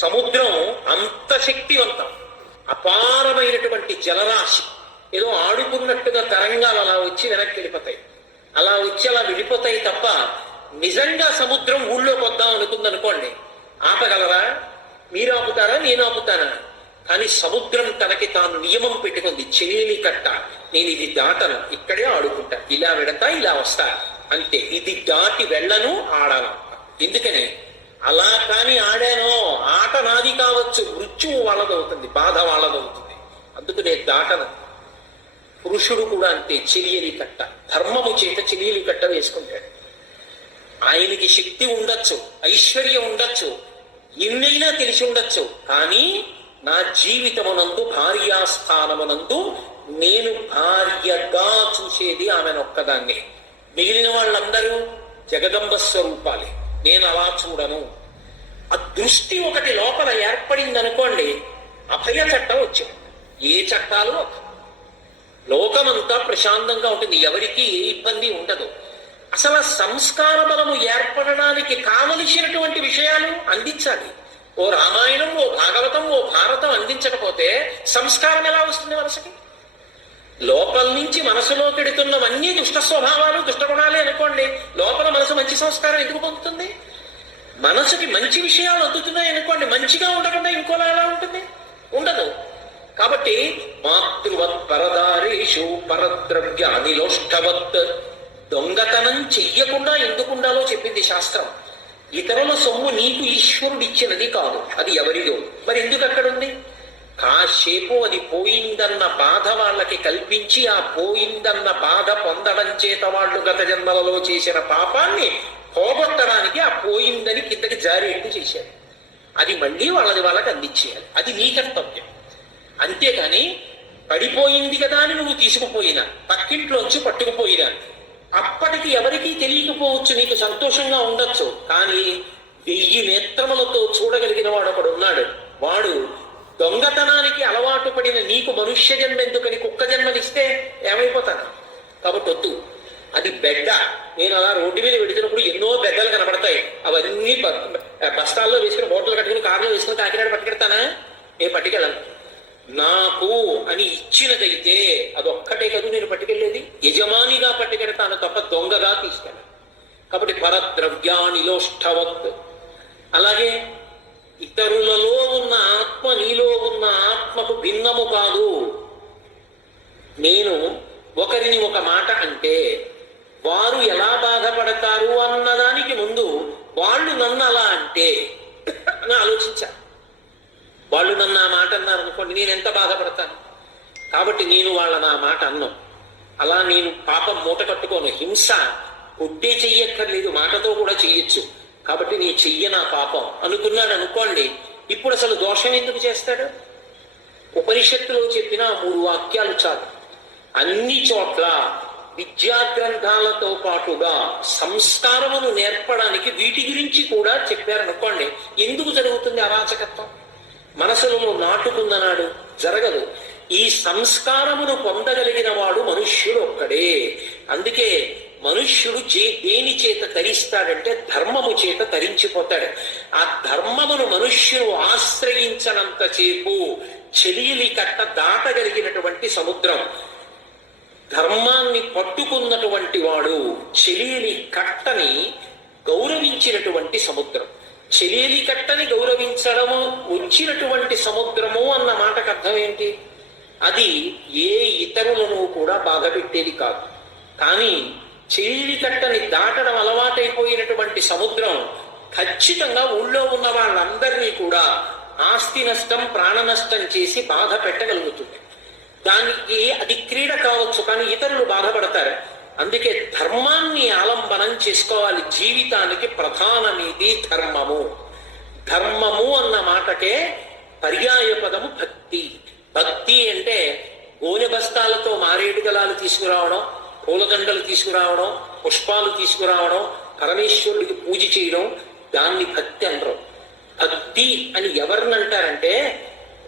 సముద్రం అంత శక్తివంతం, అపారమైనటువంటి జలరాశి. ఏదో ఆడుకున్నట్టుగా తరంగాలు అలా వచ్చి వెనక్కి వెళ్ళిపోతాయి, అలా వచ్చి అలా వెళ్ళిపోతాయి తప్ప నిజంగా సముద్రం ఊళ్ళోకి వద్దాం అనుకుందనుకోండి, ఆపగలరా? మీరు ఆపుతారా? నేను ఆపుతానా? కానీ సముద్రం తనకి తాను నియమం పెట్టుకుంది, చెలియని కట్ట, నేను ఇది దాటను, ఇక్కడే ఆడుకుంటా, ఇలా వెడతా ఇలా వస్తా, అంతే, ఇది దాటి వెళ్ళను, ఆడాను. ఎందుకని? అలా కాని ఆడానో ఆట నాది కావచ్చు, మృత్యువు వాళ్ళదవుతుంది, బాధ వాళ్ళదవుతుంది, అందుకు నేను దాటను. పురుషుడు కూడా అంతే, చెలియని కట్ట, ధర్మము చేత చెలియని కట్ట వేసుకుంటాడు. ఆయనకి శక్తి ఉండొచ్చు, ఐశ్వర్యం ఉండొచ్చు, ఎన్నైనా తెలిసి ఉండొచ్చు, కానీ నా జీవితమునందు భార్యాస్థానమునందు నేను భార్యగా చూసేది ఆమెనొక్కదాన్ని. మిగిలిన వాళ్ళందరూ జగదంబ స్వరూపాలే, నేను అలా చూడను. ఆ దృష్టి ఒకటి లోపల ఏర్పడింది అనుకోండి, అభయ చట్టం వచ్చింది. ఏ చట్టాలు? లోకమంతా ప్రశాంతంగా ఉంటుంది, ఎవరికి ఏ ఇబ్బంది ఉండదు. అసలు సంస్కార బలము ఏర్పడడానికి కావలసినటువంటి విషయాలు అందించాలి. ఓ రామాయణం, ఓ భాగవతం, ఓ భారతం అందించకపోతే సంస్కారం ఎలా వస్తుంది మనసుకి? లోపల నుంచి మనసులో కెడుతున్నవన్నీ దుష్ట స్వభావాలు, దుష్టగుణాలే అనుకోండి, లోపల మనసు మంచి సంస్కారం ఎందుకు పొందుతుంది? మనసుకి మంచి విషయాలు అందుతున్నాయి అనుకోండి, మంచిగా ఉండకుండా ఇంకోలా ఎలా ఉంటుంది? ఉండదు. కాబట్టి మాతృవత్ పరదారేషు పరద్రవ్య అనిలోష్టవత్, దొంగతనం చెయ్యకుండా ఎందుకుండాలో చెప్పింది శాస్త్రం. ఇతరుల సొమ్ము నీకు ఈశ్వరుడు ఇచ్చినది కాదు, అది ఎవరిదో. మరి ఎందుకు అక్కడుంది? కాసేపు అది పోయిందన్న బాధ వాళ్ళకి కల్పించి, ఆ పోయిందన్న బాధ పొందడం చేత వాళ్ళు గత జన్మలలో చేసిన పాపాన్ని పోగొట్టడానికి ఆ పోయిందని కిందకి జారేట్టు చేశారు. అది మళ్ళీ వాళ్ళకి అందించేయాలి, అది నీ కర్తవ్యం. అంతేకాని పడిపోయింది కదా అని నువ్వు తీసుకుపోయినా, పక్కింట్లోంచి పట్టుకుపోయినా, అప్పటికి ఎవరికీ తెలియకపోవచ్చు, నీకు సంతోషంగా ఉండొచ్చు, కానీ 1000 నేత్రములతో చూడగలిగిన వాడు ఒకడు ఉన్నాడు. వాడు దొంగతనానికి అలవాటు పడిన నీకు మనుష్య జన్మ ఎందుకని కుక్క జన్మనిస్తే ఏమైపోతాను? కాబట్టి వద్దు. అది బెడ్డ. నేను అలా రోడ్డు మీద వెళుతున్నప్పుడు ఎన్నో బెడ్డలు కనబడతాయి, అవన్నీ బస్తాల్లో వేసుకుని, హోటల్ కట్టుకుని, కారులో వేసుకుని కాకినాడ పట్టుకెడతానా? నేను పట్టుకెళ్ళను. నాకు అని ఇచ్చినదైతే అదొక్కటే కాదు నేను పట్టుకెళ్ళేది, యజమానిగా పట్టుకెడతాను తప్ప దొంగగా తీసుకెళ్ళను. కాబట్టి పరద్రవ్యానిలోష్టవత్. అలాగే ఇతరులలో ఉన్న ఆత్మ నీలో ఉన్న ఆత్మకు భిన్నము కాదు. నేను ఒకరిని ఒక మాట అంటే వారు ఎలా బాధపడతారు అన్నదానికి ముందు వాళ్ళు నన్ను అలా అంటే అని ఆలోచించా. వాళ్ళు నన్ను ఆ మాట అన్నారు అనుకోండి, నేను ఎంత బాధపడతాను. కాబట్టి నేను వాళ్ళని ఆ మాట అన్నాను. అలా నేను పాపం మూట కట్టుకోను. హింస కొట్టే చెయ్యక్కర్లేదు, మాటతో కూడా చెయ్యొచ్చు. కాబట్టి నీ చెయ్య నా పాపం అనుకున్నాడు అనుకోండి, ఇప్పుడు అసలు దోషం ఎందుకు చేస్తాడు? ఉపనిషత్తులో చెప్పిన 3 వాక్యాలు చాలు. అన్ని చోట్ల విద్యా గ్రంథాలతో పాటుగా సంస్కారమును నేర్పడానికి వీటి గురించి కూడా చెప్పారనుకోండి. ఎందుకు జరుగుతుంది అరాచకత్వం? మనసులో నాటుకుందన్నాడు, జరగదు. ఈ సంస్కారమును పొందగలిగిన వాడు మనుష్యుడు ఒక్కడే. అందుకే మనుష్యుడు దేని చేత తరిస్తాడంటే ధర్మము చేత తరించిపోతాడు. ఆ ధర్మమును మనుష్యుడు ఆశ్రయించనంత సేపు చెలియలి కట్ట దాటగలిగినటువంటి సముద్రం, ధర్మాన్ని పట్టుకున్నటువంటి వాడు చెలియలి కట్టని గౌరవించినటువంటి సముద్రం. చెలియలి కట్టని గౌరవించడము వచ్చినటువంటి సముద్రము అన్న మాటకు అర్థం ఏంటి? అది ఏ ఇతరులను కూడా బాధ పెట్టేది కాదు. కానీ చెలియలి కట్టని దాటడం అలవాటైపోయినటువంటి సముద్రం ఖచ్చితంగా ఊళ్ళో ఉన్న వాళ్ళందరినీ కూడా ఆస్తి నష్టం, ప్రాణ నష్టం చేసి బాధ పెట్టగలుగుతుంది. దానికి అది క్రీడ కావచ్చు, కానీ ఇతరులు బాధపడతారు. అందుకే ధర్మాన్ని ఆలంబనం చేసుకోవాలి. జీవితానికి ప్రధానమేది ధర్మము. ధర్మము అన్న మాటకే పర్యాయ పదము భక్తి. భక్తి అంటే గోనె బస్తాలతో మారేడు గలాలు తీసుకురావడం, పూలదండలు తీసుకురావడం, పుష్పాలు తీసుకురావడం, పరమేశ్వరుడికి పూజ చేయడం, దాన్ని భక్తి అనరు. భక్తి అని ఎవరినంటారంటే,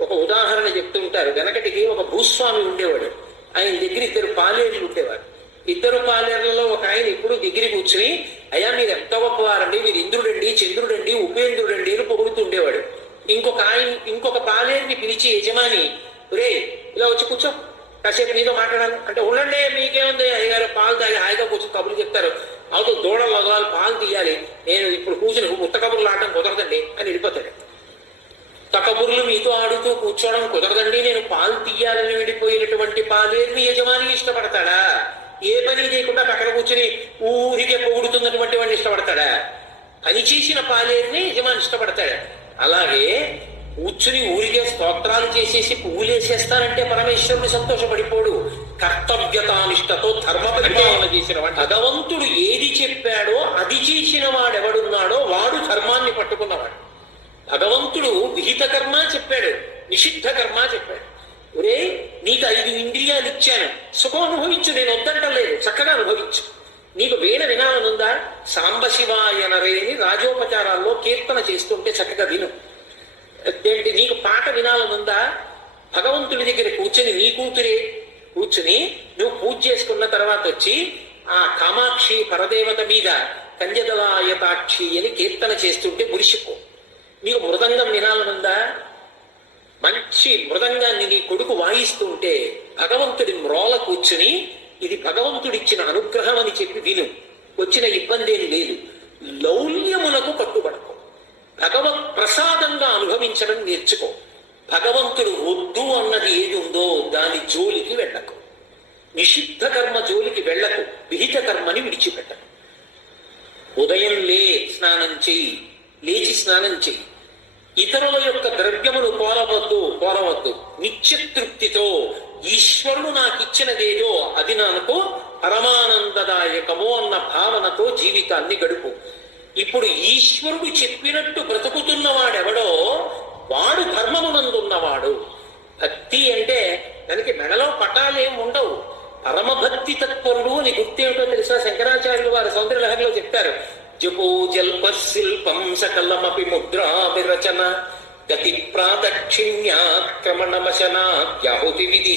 ఒక ఉదాహరణ చెప్తుంటారు. వెనకటికి ఒక భూస్వామి ఉండేవాడు. ఆయన దగ్గర 2 పాలేర్లు ఉండేవారు. 2 పాలేర్లలో ఒక ఆయన ఎప్పుడు దగ్గర కూర్చుని, అయ్యా మీరు ఎంత గొప్పవారండి, మీరు ఇంద్రుడండి, చంద్రుడండి, ఉపేంద్రుడండి అని పొగుడుతుండేవాడు. ఇంకొక పాలేరుని పిలిచి యజమాని, రే ఇలా వచ్చి కూర్చో, కాసేపు నీతో మాట్లాడాలి అంటే, ఉండండి మీకేముంది అయ్యగారు, పాలు తాగి హాయిగా కూర్చొని కబుర్లు చెప్తారు, అవుతూ దూడలు వదలాలి, పాలు తీయాలి, నేను ఇప్పుడు కూర్చుని ఉత్త కబుర్లు ఆడటం కుదరదండి అని వెళ్ళిపోతాడు. తకబుర్లు మీతో ఆడుతూ కూర్చోవడం కుదరదండి, నేను పాలు తీయాలని విడిపోయినటువంటి పాలేరుని యజమాని ఇష్టపడతాడా? ఏ పని చేయకుండా పక్కన కూర్చుని ఊరికే పొగుడుతున్నటువంటి వాడిని ఇష్టపడతాడా? పని చేసిన పాలేరుని యజమాని ఇష్టపడతాడు. అలాగే కూర్చుని ఊరికే స్తోత్రాలు చేసేసి పువ్వులు వేసేస్తానంటే పరమేశ్వరుడు సంతోషపడిపోడు. కర్తవ్యతానిష్టతో ధర్మ పరిపాలన చేసిన వాడు, భగవంతుడు ఏది చెప్పాడో అది చేసిన వాడెవడున్నాడో వాడు ధర్మాన్ని పట్టుకున్నవాడు. భగవంతుడు విహిత కర్మ చెప్పాడు, నిషిద్ధ కర్మ చెప్పాడు. ఒరే నీకు 5 ఇంద్రియాలు ఇచ్చాను, సుఖం అనుభవించు, నేను వద్దంటలేదు, చక్కగా అనుభవించు. నీకు వీణ వినాలనుందా? సాంబశివాయ నరేని రాజోపచారాల్లో కీర్తన చేస్తుంటే చక్కగా విను. ఏంటి నీకు పాట వినాలనుందా? భగవంతుడి దగ్గర కూర్చుని నీ కూతురే కూర్చుని నువ్వు పూజ చేసుకున్న తర్వాత వచ్చి ఆ కామాక్షి పరదేవత మీద కంజదలాయతాక్షి అని కీర్తన చేస్తుంటే మురిసిపో. నీకు మృదంగం వినాలనుందా? మంచి మృదంగాన్ని నీ కొడుకు వాయిస్తుంటే భగవంతుడి మ్రోల కూర్చుని ఇది భగవంతుడిచ్చిన అనుగ్రహం అని చెప్పి విను, వచ్చిన ఇబ్బంది ఏం లేదు. లౌల్యములకు కట్టుబడకు, భగవత్ ప్రసాదంగా అనుభవించడం నేర్చుకో. భగవంతుడు వద్దు అన్నది ఏది ఉందో దాని జోలికి వెళ్ళకు, నిషిద్ధ కర్మ జోలికి వెళ్ళకు, విహిత కర్మని విడిచిపెట్టకు. ఉదయం స్నానం చెయ్యి, లేచి స్నానం చెయ్యి. ఇతరుల యొక్క ద్రవ్యమును కోరవద్దు. నిత్యతృప్తితో ఈశ్వరుడు నాకు ఇచ్చినదేదో అది నాకు పరమానందదాయకము అన్న భావనతో జీవితాన్ని గడుపు. ఇప్పుడు ఈశ్వరుడు చెప్పినట్టు బ్రతుకుతున్నవాడెవడో వాడు ధర్మమునందున్నవాడు. భక్తి అంటే దానికి మెడలో పటాలేం ఉండవు. పరమభక్తి తత్పరుడు అని గుర్తేమిటో తెలుసా? శంకరాచార్యులు వారి సౌందర్యలహరిలో చెప్తారు. జపో జల్ప శిల్పం సకలమపి ముద్రా విరచన గతి ప్రాదక్షిణ్యాక్రమణమశనాహుతి విధి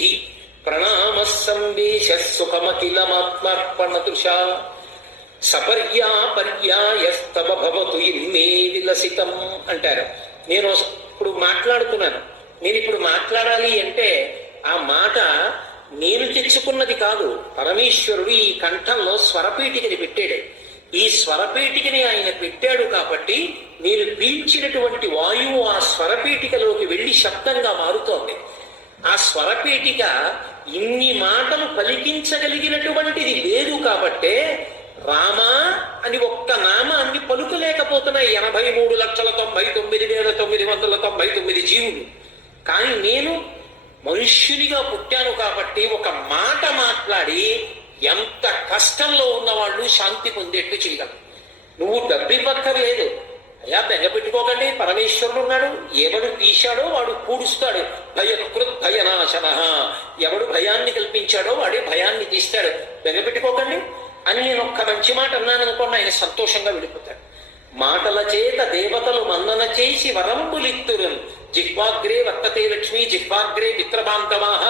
ప్రణామ సందేశ సుఖమఖిలమాత్మర్పణతృషా సపర్యాపర్యాయస్తవ భవతు ఇమ్మే విలసితం అంటారు. నేను ఇప్పుడు మాట్లాడుతున్నాను, నేను ఇప్పుడు మాట్లాడాలి అంటే ఆ మాట నేను తెచ్చుకున్నది కాదు. పరమేశ్వరుడు ఈ కంఠంలో స్వరపీఠికని పెట్టాడు. ఈ స్వరపీఠికని ఆయన పెట్టాడు కాబట్టి నేను పీల్చినటువంటి వాయువు ఆ స్వరపీఠికలోకి వెళ్ళి శబ్దంగా మారుతోంది. ఆ స్వరపీఠిక ఇన్ని మాటలు పలికించగలిగినటువంటిది లేదు కాబట్టే రామా అని ఒక్క నామాన్ని పలుకలేకపోతున్నాయి 83,99,999 జీవులు. కానీ నేను మనుష్యునిగా పుట్టాను కాబట్టి ఒక మాట మాట్లాడి ఎంత కష్టంలో ఉన్నవాళ్ళు శాంతి పొందేట్టు చేయగలరు. నువ్వు డబ్బివ్వక్కర్లేదు. అయ్యా బెంగ పెట్టుకోకండి, పరమేశ్వరుడు ఉన్నాడు, ఎవడు తీశాడో వాడు కూడుస్తాడు. భయకృత్ భయనాశన, ఎవడు భయాన్ని కల్పించాడో వాడే భయాన్ని తీస్తాడు, బెంగ పెట్టుకోకండి అని నేను ఒక్క మంచి మాట అన్నాను అనుకోండి, ఆయన సంతోషంగా వెళ్ళిపోతాడు. మాటల చేత దేవతలు మన్నన చేసి వరంబులిత్తురు. జిహ్వాగ్రే వర్తతే లక్ష్మి, జిహ్వాగ్రే మిత్రబాంధవాః,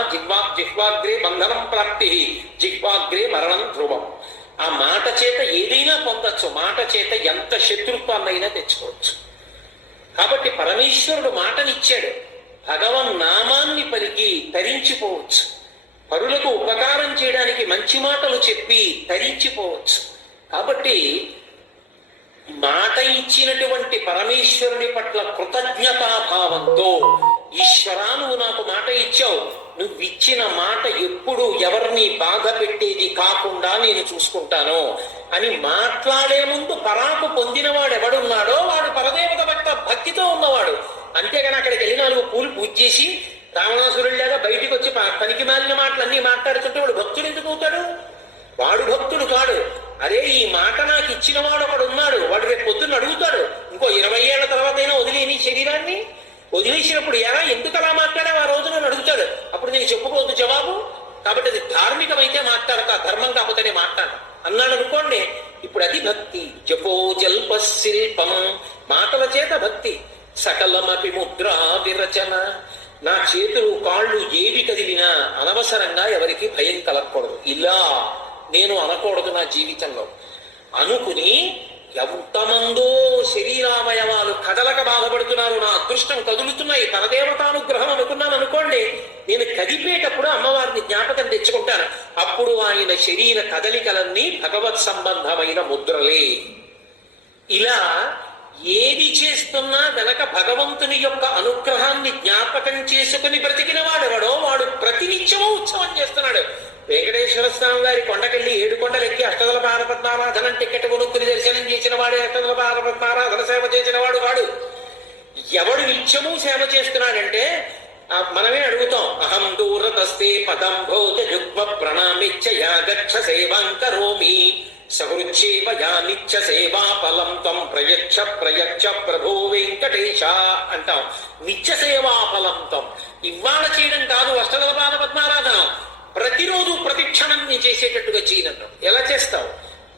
జిహ్వాగ్రే బంధనం ప్రాప్తి, జిహ్వాగ్రే మరణం ధ్రువం. ఆ మాట చేత ఏదైనా పొందొచ్చు, మాట చేత ఎంత శత్రుత్వాన్నైనా తెచ్చుకోవచ్చు. కాబట్టి పరమేశ్వరుడు మాటనిచ్చాడు, భగవన్ నామాన్ని పలికి తరించిపోవచ్చు. పరులకు ఉపకారం చేయడానికి మంచి మాటలు చెప్పి తరించిపోవచ్చు. కాబట్టి మాట ఇచ్చినటువంటి పరమేశ్వరుని పట్ల కృతజ్ఞతాభావంతో, ఈశ్వరా నువ్వు నాకు మాట ఇచ్చావు, నువ్వు ఇచ్చిన మాట ఎప్పుడు ఎవరిని బాధ పెట్టేది కాకుండా నేను చూసుకుంటాను అని మాట్లాడే ముందు పరాకు పొందినవాడు ఎవడున్నాడో వాడు పరదేవత పట్ల భక్తితో ఉన్నవాడు. అంతేగాని అక్కడికి వెళ్ళి 4 పూలు పూజ చేసి రావణాసురుడిలాగా బయటికి వచ్చి పనికి మాలిన మాటలన్నీ మాట్లాడుతుంటే వాడు భక్తుడు ఎందుకు అవుతాడు? వాడు భక్తుడు కాడు. అరే ఈ మాట నాకు ఇచ్చిన వాడు ఒకడు ఉన్నాడు, వాడు రేపు పొద్దున్న అడుగుతాడు, ఇంకో 20 ఏళ్ల తర్వాత అయినా వదిలేని శరీరాన్ని వదిలేసినప్పుడు ఎలా ఎందుకు అలా మాట్లాడావు ఆ రోజు నన్ను అడుగుతాడు. అప్పుడు నేను చెప్పుకోవద్దు జవాబు. కాబట్టి అది ధార్మికమైతే మాట్లాడతా, ధర్మం కాకపోతేనే మాట్లాడతా అన్నాడు అనుకోండి. ఇప్పుడు అది భక్తి. జపో జల్ప శిల్పం, మాటల చేత భక్తి. సకలమపి ముద్రా విరచన, నా చేతులు కాళ్ళు ఏవి కదిలినా అనవసరంగా ఎవరికి భయం కలగకూడదు. ఇలా నేను అనకూడదు నా జీవితంలో అనుకుని ఎంతమందో శరీరావయవాలు కదలక బాధపడుతున్నారు, నా అదృష్టం కదులుతున్నాయి, పరదేవతానుగ్రహం అనుకున్నాను అనుకోండి, నేను కదిపేటప్పుడు అమ్మవారిని జ్ఞాపకం తెచ్చుకుంటాను. అప్పుడు ఆయన శరీర కదలికలన్నీ భగవత్ సంబంధమైన ముద్రలే. ఇలా ఏది చేస్తున్నా వెనక భగవంతుని యొక్క అనుగ్రహాన్ని జ్ఞాపకం చేసుకుని బ్రతికిన వాడెవడో వాడు ప్రతినిత్యము ఉత్సవం చేస్తున్నాడు. వెంకటేశ్వర స్వామి వారి కొండకెళ్ళి 7 కొండలెక్కి అష్టదల పారపద్మారాధనం టికెట్ కొనుక్కుని దర్శనం చేసిన వాడే అష్టదల పారపద్మారాధన సేవ చేసిన వాడు వాడు. ఎవడు నిత్యము సేవ చేస్తున్నాడంటే మనమే అడుగుతాం, అహం దూరతస్తే పదం భోజ యుగ్మ ప్రణామిచ్చయా గచ్చ సేవాం కరోమి సహృచ్చేవ యా నిత్య సేవా ఫలం త్వం ప్రయచ్చ ప్రయచ్చ ప్రభో వెంకటేశ అంటాం. నిత్య సేవా ఫలం త్వం ఇవాళ చేయడం కాదు అష్టదల పాద పద్మారాధన, ప్రతిరోజు ప్రతిక్షణం నీ చేసేటట్టుగా చేయనంటాం. ఎలా చేస్తావు?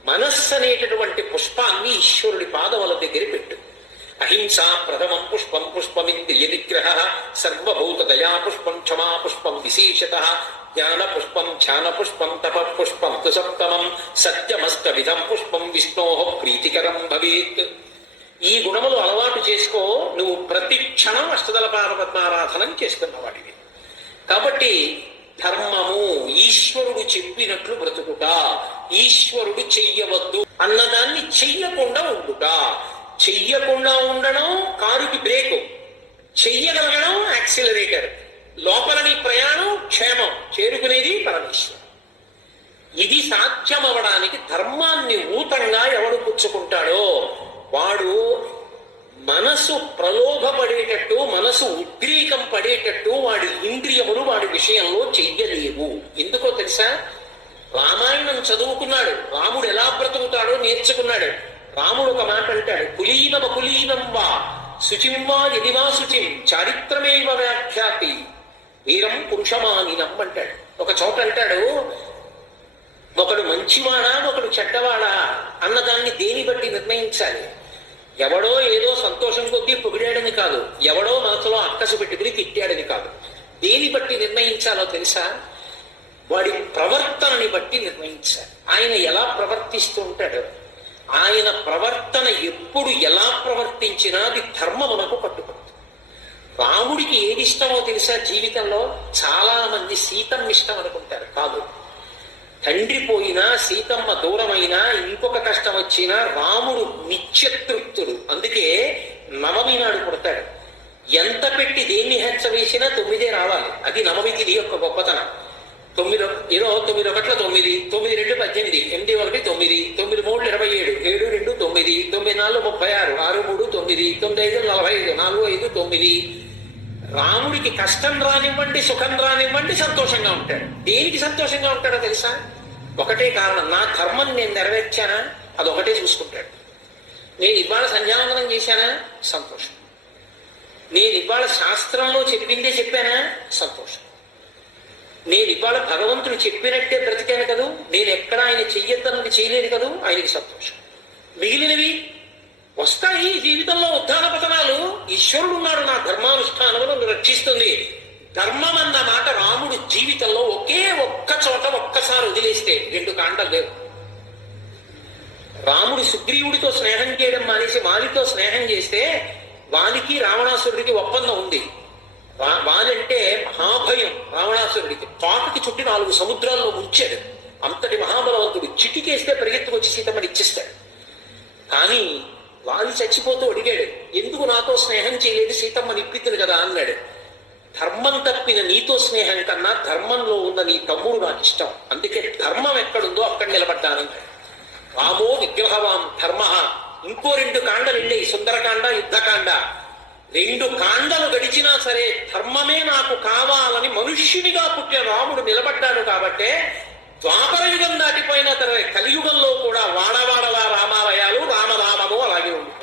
మనస్సు అనేటటువంటి పుష్పాన్ని ఈశ్వరుడి పాదముల దగ్గర పెట్టు. అహింసా ప్రథమం పుష్పం పుష్పమింద్రియ నిగ్రహ సర్వభూత దయా పుష్పం క్షమా పుష్పం విశేషత జ్ఞాన పుష్పం ధ్యాన పుష్పం తప పుష్పం తు సప్తమం సత్యమస్త విధం పుష్పం విష్ణో ప్రీతికరం భవేత్. ఈ గుణములు అలవాటు చేసుకో, నువ్వు ప్రతి క్షణం అష్టదల పాదపద్మారాధనం చేసుకున్నవాడివి. కాబట్టి ధర్మము ఈశ్వరుడు చెప్పినట్లు బ్రతుకుట, ఈశ్వరుడు చెయ్యవద్దు అన్నదాన్ని చెయ్యకుండా ఉండుట. చెయ్యకుండా ఉండడం కారుకి బ్రేకు, చెయ్యగలగడం యాక్సిలరేటర్. లోపలని ప్రయాణం క్షేమం, చేరుకునేది పరమేశ్వరం. ఇది సాధ్యమవడానికి ధర్మాన్ని ఊతంగా ఎవడు పుచ్చుకుంటాడో వాడు మనసు ప్రలోభపడేటట్టు, మనసు ఉద్రేకం పడేటట్టు వాడి ఇంద్రియములు వాడి విషయంలో చెయ్యలేవు. ఎందుకో తెలుసా? రామాయణం చదువుకున్నాడు, రాముడు ఎలా బ్రతుకుతాడో నేర్చుకున్నాడు. రాముడు ఒక మాట అంటాడు, కులీనం వా శుచిం వా యదివా శుచిం చారిత్రమేవ వ్యాఖ్యాతి వీరం పురుషమానినం అంటాడు. ఒక చోట అంటాడు, ఒకడు మంచివాడా ఒకడు చెడ్డవాడా అన్నదాన్ని దేని బట్టి నిర్ణయించాలి? ఎవడో ఏదో సంతోషం కొద్దీ పొగిడాడని కాదు, ఎవడో మనసులో అక్కసు పెట్టుకుని తిట్టాడని కాదు. దేని బట్టి నిర్ణయించాలో తెలుసా? వాడి ప్రవర్తనని బట్టి నిర్ణయించాలి. ఆయన ఎలా ప్రవర్తిస్తూ ఉంటాడు, ఆయన ప్రవర్తన ఎప్పుడు ఎలా ప్రవర్తించినా అది ధర్మమునకు కట్టుబడుతుంది. రాముడికి ఏది ఇష్టమో తెలుసా? జీవితంలో చాలా మంది సీతమ్మ ఇష్టం అనుకుంటారు, కాదు. తండ్రి పోయినా, సీతమ్మ దూరమైనా, ఇంకొక కష్టం వచ్చినా రాముడు నిత్యతృప్తుడు. అందుకే నవమి నాడు పుడతాడు. ఎంత పెట్టి దేన్ని హెచ్చవేసినా 9 రావాలి. అది నవమి తిథి యొక్క గొప్పతనం. 9 9 9 9 9 2 18 8 1 9 9 3 27 7 2 9 9 4 36 6 3 9 9 5 45 4 5 9. రాముడికి కష్టం రానివ్వండి, సుఖం రానివ్వండి, సంతోషంగా ఉంటాడు. దేనికి సంతోషంగా ఉంటాడో తెలుసా? ఒకటే కారణం, నా ధర్మం నేను నెరవేర్చానా అదొకటే చూసుకుంటాడు. నేను ఇవాళ సంధ్యావందనం చేశానా సంతోషం, నేను ఇవాళ శాస్త్రంలో చెప్పిందే చెప్పానా సంతోషం, నేను ఇవాళ భగవంతుడు చెప్పినట్టే బ్రతికాను కదూ, నేను ఎక్కడ ఆయన చెయ్యొద్దన్నది చేయలేదు కదూ, ఆయనకి సంతోషం. మిగిలినవి వస్తాయి జీవితంలో, ఉత్థాన పతనాలు. ఈశ్వరుడు ఉన్నాడు, నా ధర్మానుష్ఠానము నన్ను రక్షిస్తుంది. ధర్మం అన్న మాట రాముడు జీవితంలో ఒకే ఒక్క చోట ఒక్కసారి వదిలేస్తే 2 కాండలు లేవు. రాముడు సుగ్రీవుడితో స్నేహం చేయడం మానేసి వాలితో స్నేహం చేస్తే వాలికి రావణాసురుడికి ఒప్పందం ఉంది. వాలంటే మహాభయం రావణాసురుడికి. పాకకి చుట్టి 4 సముద్రాల్లో ముంచాడు. అంతటి మహాబలవంతుడు. చిటికేస్తే పరిగెత్తుకొచ్చి సీతమ్మని ఇచ్చిస్తాడు. కానీ వాలి చచ్చిపోతూ అడిగాడు, ఎందుకు నాతో స్నేహం చేయలేదు, సీతమ్మని ఇప్పిద్దును కదా అన్నాడు. ధర్మం తప్పిన నీతో స్నేహం కన్నా ధర్మంలో ఉన్న నీ తమ్ముడు నాకు ఇష్టం, అందుకే ధర్మం ఎక్కడుందో అక్కడ నిలబడ్డానన్నాడు. రామో విగ్రహవాం ధర్మ. ఇంకో 2 కాండలు వెళ్ళాయి, సుందరకాండ, యుద్ధకాండ. 2 కాండలు గడిచినా సరే ధర్మమే నాకు కావాలని మనుష్యునిగా పుట్టిన రాముడు నిలబడ్డాడు. కాబట్టే ద్వాపర యుగం దాటిపోయిన తర్వాత కలియుగంలో కూడా వాడవాడలా రామాలయాలు, రామనామము అలాగే ఉంది.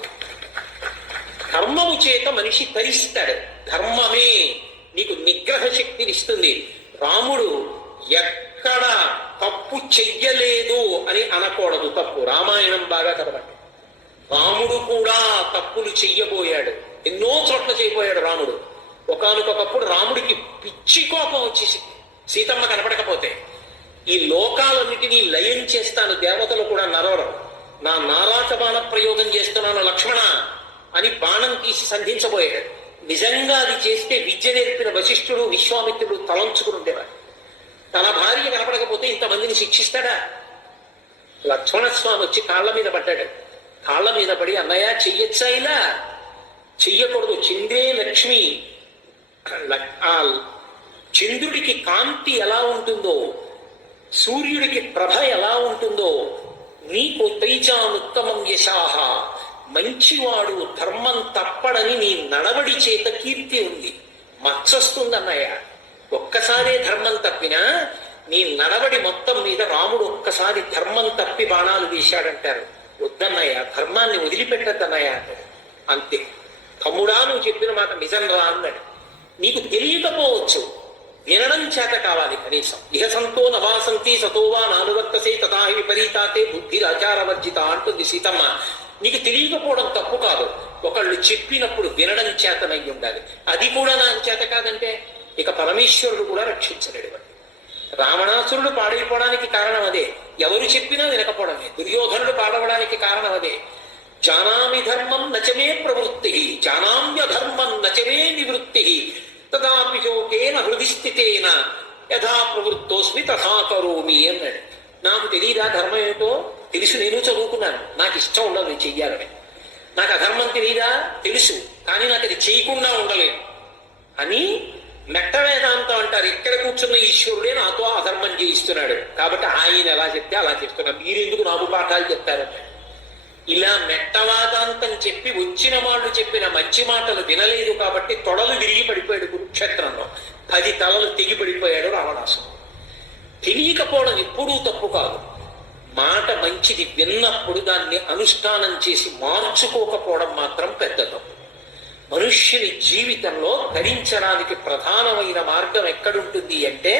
ధర్మము చేత మనిషి తరిస్తాడు. ధర్మమే నీకు నిగ్రహ శక్తిని ఇస్తుంది. రాముడు ఎక్కడ తప్పు చెయ్యలేదు అని అనకూడదు. తప్పు రామాయణం బాగా చదవండి. రాముడు కూడా తప్పులు చెయ్యబోయాడు, ఎన్నో చోట్ల చేయబోయాడు రాముడు. ఒకానొకప్పుడు రాముడికి పిచ్చి కోపం వచ్చేసి సీతమ్మ కనపడకపోతే, ఈ లోకాలన్నిటినీ లయం చేస్తాను, దేవతలు కూడా నరవరు, నా నారాచ బాణ ప్రయోగం చేస్తున్నాను లక్ష్మణ అని బాణం తీసి సంధించబోయాడు. నిజంగా అది చేస్తే విద్య నేర్పిన వశిష్ఠుడు విశ్వామిత్రుడు తలంచుకుని ఉండేవాడు. తన భార్య కనపడకపోతే ఇంతమందిని శిక్షిస్తాడా? లక్ష్మణస్వామి వచ్చి కాళ్ళ మీద పడ్డాడు. కాళ్ళ మీద పడి, అన్నయ్య చెయ్యొచ్చా? ఇలా చెయ్యకూడదు. చంద్రే లక్ష్మి, ఆ చంద్రుడికి కాంతి ఎలా ఉంటుందో, సూర్యుడికి ప్రభ ఎలా ఉంటుందో, నీకు తైజానుత్తమం యశాహ, మంచివాడు ధర్మం తప్పడని నీ నడవడి చేత కీర్తి ఉంది. మచ్చొస్తుందన్నయ్య. ఒక్కసారే ధర్మం తప్పినా నీ నడవడి మొత్తం మీద రాముడు ఒక్కసారి ధర్మం తప్పి బాణాలు వేశాడంటారు. వద్దన్నయ్య, ధర్మాన్ని వదిలిపెట్టద్దన్నయ్య అంటాడు. అంతే. తమ్ముడా, నువ్వు చెప్పిన మాట నిజం రా అన్నాడు. నీకు తెలియకపోవచ్చు, వినడం చేత కావాలి కనీసం. ఇహ సంతో నవాసంతి సతోవా నానువర్తసే తథాహి విపరీతాతే బుద్ధిరాచారవర్జిత అంటుంది సీతమ్మ. నీకు తెలియకపోవడం తప్పు కాదు, ఒకళ్ళు చెప్పినప్పుడు వినడం చేతనై ఉండాలి. అది కూడా నా చేత కాదంటే ఇక పరమేశ్వరుడు కూడా రక్షించలేడు. రావణాసురుడు పాడైపోవడానికి కారణం అదే, ఎవరు చెప్పినా వినకపోవడమే. దుర్యోధనుడు పాడవడానికి కారణం అదే. జానామి ధర్మం నచమే ప్రవృత్తి, జానామ్యధర్మం నచమే నివృత్తి, తదాపి శోకేన హృది స్థితేన యథా ప్రవృత్తోస్మి తథా కరోమి అన్నాడు. నాకు తెలియదా ధర్మం ఏమిటో? తెలుసు, నేను చదువుకున్నాను, నాకు ఇష్టం ఉండదు చెయ్యాలని. నాకు అధర్మం తెలియదా? తెలుసు, కానీ నాకు అది చేయకుండా ఉండలేను అని మెట్ట వేదాంతం అంటారు. ఇక్కడ కూర్చున్న ఈశ్వరుడే నాతో అధర్మం చేయిస్తున్నాడు, కాబట్టి ఆయన ఎలా చెప్తే అలా చేస్తున్నాడు, మీరెందుకు నాకు పాఠాలు చెప్తారంటాడు. ఇలా మెట్టవాదాంతం చెప్పి వచ్చిన వాళ్ళు చెప్పిన మంచి మాటలు వినలేదు కాబట్టి తొడలు విరిగి పడిపోయాడు కురుక్షేత్రంలో. 10 తలలు తెగి పడిపోయాడు రావణాసుడు. తెలియకపోవడం ఎప్పుడూ తప్పు కాదు. మాట మంచిది విన్నప్పుడు దాన్ని అనుష్ఠానం చేసి మార్చుకోకపోవడం మాత్రం పెద్ద తప్పు. మనుష్యుని జీవితంలో ధరించడానికి ప్రధానమైన మార్గం ఎక్కడుంటుంది అంటే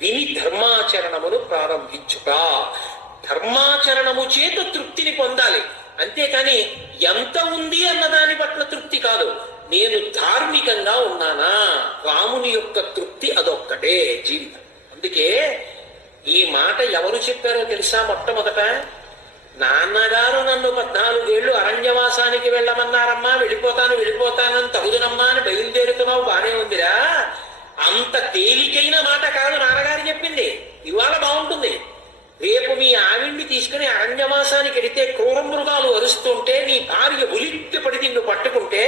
విని ధర్మాచరణమును ప్రారంభించుట. ధర్మాచరణము చేత తృప్తిని పొందాలి, అంతేకాని ఎంత ఉంది అన్న దాని పట్ల తృప్తి కాదు. నేను ధార్మికంగా ఉన్నానా, రాముని యొక్క తృప్తి అదొక్కటే జీవితం. అందుకే ఈ మాట ఎవరు చెప్పారో తెలుసా? మొట్టమొదట నాన్నగారు నన్ను 14 ఏళ్ళు అరణ్యవాసానికి వెళ్ళమన్నారమ్మా, వెళ్ళిపోతానని తగుదునమ్మా అని బయలుదేరుతున్నావు, బానే ఉందిరా. అంత తేలికైన మాట కాదు నాన్నగారు చెప్పింది. ఇవాళ బాగుంటుంది, రేపు మీ ఆవిడ్ని తీసుకుని అరణ్యవాసానికి వెడితే క్రూర మృగాలు అరుస్తుంటే నీ భార్య ఉలిక్కి పడి నిన్ను పట్టుకుంటే,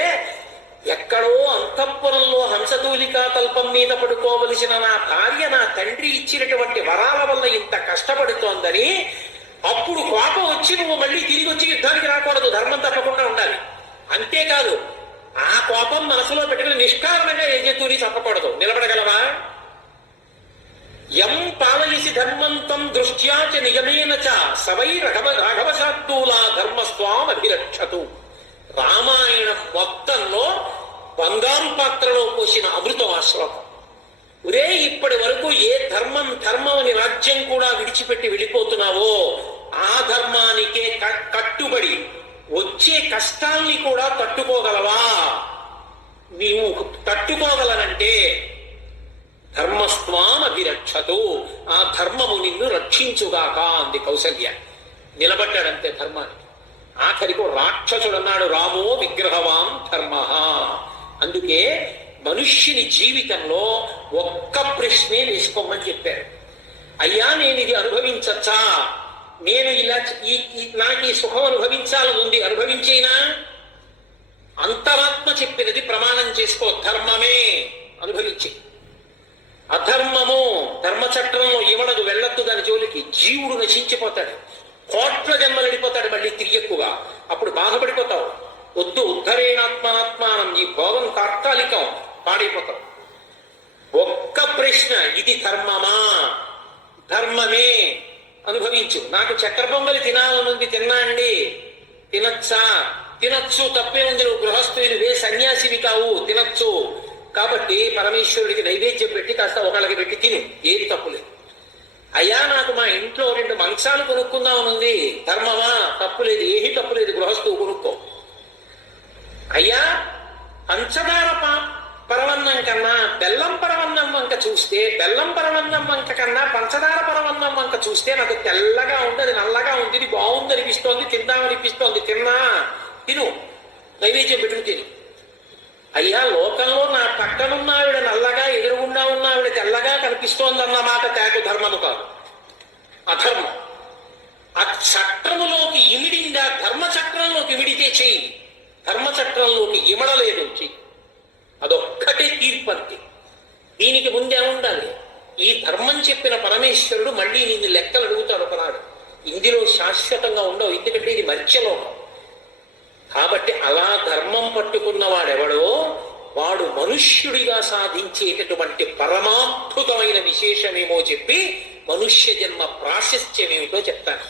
ఎక్కడో అంతఃపురంలో హంసతూలికా తల్పం మీద పడుకోవలసిన నా భార్య నా తండ్రి ఇచ్చినటువంటి వరాల వల్ల ఇంత కష్టపడుతోందని అప్పుడు కోపం వచ్చి నువ్వు మళ్ళీ తిరిగి వచ్చి యుద్ధానికి రాకూడదు, ధర్మం తప్పకుండా ఉండాలి. అంతేకాదు, ఆ కోపం మనసులో పెట్టుకుని నిష్కారణంగా యజ్ఞతూరి తప్పకూడదు. నిలబడగలవా? యం పాలయసి ధర్మంతం దృష్ట్యాచ నియమేన చ సవై రాఘవశార్దూలా ధర్మస్వాం అభిరక్షతు. రామాయణం మొత్తంలో బంగారు పాత్రలో పోసిన అమృతం ఆ శ్లోకం. ఒరే, ఇప్పటి వరకు ఏ ధర్మం అని రాజ్యం కూడా విడిచిపెట్టి వెళ్ళిపోతున్నావో ఆ ధర్మానికే కట్టుబడి వచ్చే కష్టాల్ని కూడా తట్టుకోగలవా? నీవు తట్టుకోగలనంటే ధర్మస్వాం అభిరక్షతు, ఆ ధర్మము నిన్ను రక్షించుగాక అంది కౌసల్య. నిలబడ్డాడంతే ధర్మానికి. ఆఖరికి రాక్షసుడన్నాడు, రామో విగ్రహవాం ధర్మ. అందుకే మనుష్యుని జీవితంలో ఒక్క ప్రశ్నే వేసుకోమని చెప్పారు. అయ్యా, నేను ఇది అనుభవించచ్చా, నేను ఇలా నాకు ఈ సుఖం అనుభవించాలని ఉంది, అనుభవించేనా? అంతరాత్మ చెప్పినది ప్రమాణం చేసుకో, ధర్మమే అనుభవించే. అధర్మము ధర్మచట్రంలో ఇవ్వడదు, వెళ్ళొద్దు దాని జోలికి. జీవుడు నశించిపోతాడు, కోట్ల జన్మలు వెళ్ళిపోతాడు మళ్ళీ తిరిగి ఎక్కువగా. అప్పుడు బాధపడిపోతావు. వద్దు, ఉద్ధరేణాత్మాత్మానం, ఈ భోగం తాత్కాలికం, పాడైపోతావు. ఒక్క ప్రశ్న, ఇది ధర్మమా? ధర్మమే, అనుభవించు. నాకు చక్కెర పొంగలి తినాలనుంది, తిన్నా అండి. తినచ్చా? తినచ్చు, తప్పే ఉంది. నువ్వు గృహస్థునివే, సన్యాసివి కావు, తినచ్చు. కాబట్టి పరమేశ్వరుడికి నైవేద్యం పెట్టి కాస్త ఒకళ్ళకి పెట్టి తిను, ఏది తప్పులేదు. అయ్యా, నాకు మా ఇంట్లో 2 మంచాలు కొనుక్కుందామనుంది, ధర్మమా? తప్పులేదు, ఏమీ తప్పులేదు, గృహస్థువు కొనుక్కో. అయ్యా, పంచదార పరవన్నం కన్నా బెల్లం పరవన్నం వంక చూస్తే బెల్లం పరవన్నం వంక కన్నా పంచదార పరవన్నం వంక చూస్తే నాకు తెల్లగా ఉంది, అది నల్లగా ఉంది, ఇది బాగుంది అనిపిస్తోంది, తిందామనిపిస్తోంది, తిను నైవేద్యం పెట్టుకు తిని. అయ్యా లోకంలో నా పక్కనున్న ఆవిడ నల్లగా, ఎదురుగుండా ఉన్న ఆవిడ తెల్లగా కనిపిస్తోందన్న మాట తేకు ధర్మము కాదు, అధర్మం. ఆ చక్రములోకి ఇమిడిందా, ధర్మచక్రంలోకి ఇమిడితే చెయ్యి, ధర్మచక్రంలోకి ఇమడలేదు చెయ్యి. అదొక్కటే తీర్పు అంతే. దీనికి ముందే ఉండాలి. ఈ ధర్మం చెప్పిన పరమేశ్వరుడు మళ్ళీ నిన్ను లెక్కలు అడుగుతాడు ఒకనాడు. ఇందులో శాశ్వతంగా ఉండవు, ఎందుకంటే ఇది మర్త్యలోకం. కాబట్టి అలా ధర్మం పట్టుకున్నవాడెవడో వాడు మనుష్యుడిగా సాధించేటటువంటి పరమాద్భుతమైన విశేషమేమో చెప్పి మనుష్య జన్మ ప్రాశస్త్యమేమిటో చెప్తాను.